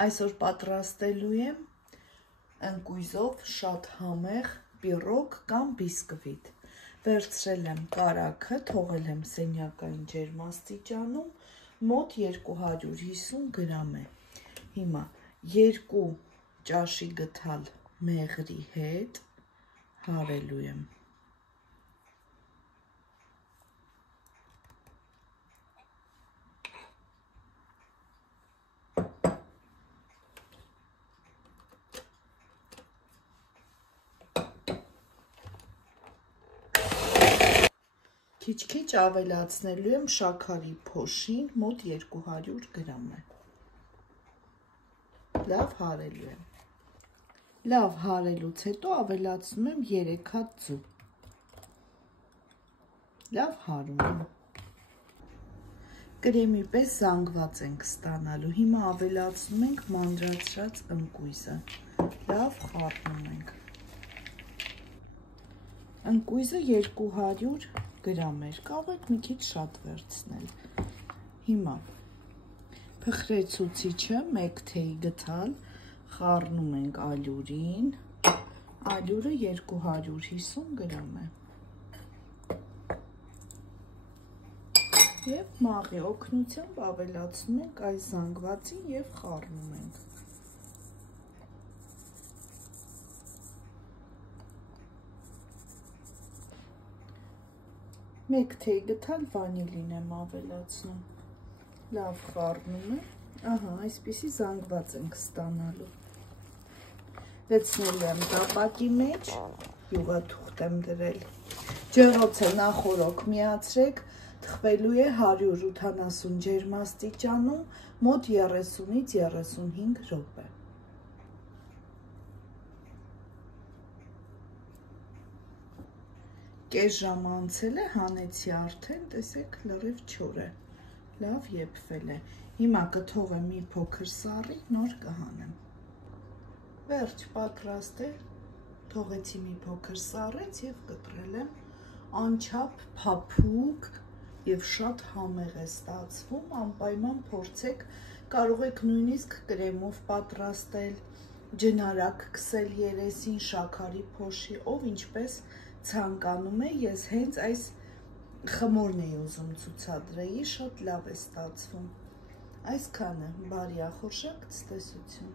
Այսօր պատրաստելու եմ ընկույզով շատ համեղ պիրոգ կամ բիսկվիտ։ Վերցրել եմ կարագը, թողել եմ սենյակային ջերմաստիճանում, մոտ 250 գրամ է։ Հիմա 2 ճաշի գթալ մեղրի հետ հարելու եմ։ Քիչ-քիչ ավելացնելու եմ շաքարի փոշին, մոտ 200 գրամ է։ Լավ հարելու եմ։ Լավ հարելուց հետո ավելացնում եմ 3 հատ ձու։ Լավ հարում եմ։ Կրեմի պես զանգված ենք ստանալու։ Հիմա ավելացնում ենք մանրացրած ընկույզը։ Լավ խառնում ենք։ Ընկույզը 200 գրամ էր, կարող եք մի քիչ շատ վերցնել։ Հիմա փխրեցուցիչը 1 թեյ գթալ խառնում ենք ալյուրին, ալյուրը 250 գրամ է։ Եվ մաղի օգնությամբ ավելացնում ենք այս զանգվածին և խառնում ենք։ Մեկ թեյ գթալ վանիլին եմ ավելացնում, լավ խառնում եմ, ահա այսպիսի զանգված ենք ստանալու։ Լցնելու եմ տապակի մեջ, յուղաթուղթ եմ դրել, ջեռոցը նախօրոք միացրեք, թխվելու է 180 ջերմաստիճանում մոտ 30-ից 35 րոպե։ Կես ժամ անցել է, հանեցի արդեն, տեսեք լրիվ չոր է, լավ եփվել է։ Հիմա կթողեմ մի փոքր սառի, նոր կհանեմ։ Վերջ պատրաստ է, թողեցի մի փոքր սառեց և կտրել եմ, անչափ փափուկ և շատ համեղ է ստացվում, անպայման փորձեք, կարող եք նույնիսկ կրեմով պատրաստել, ջնարակ քսել երեսին, շաքարի փոշի, ով ինչպես ցանկանում է, ես հենց այս խմորն էի ուզում ցուցադրեի, շատ լավ է ստացվում։ Այսքանը, բարի ախորժակ, ցտեսություն։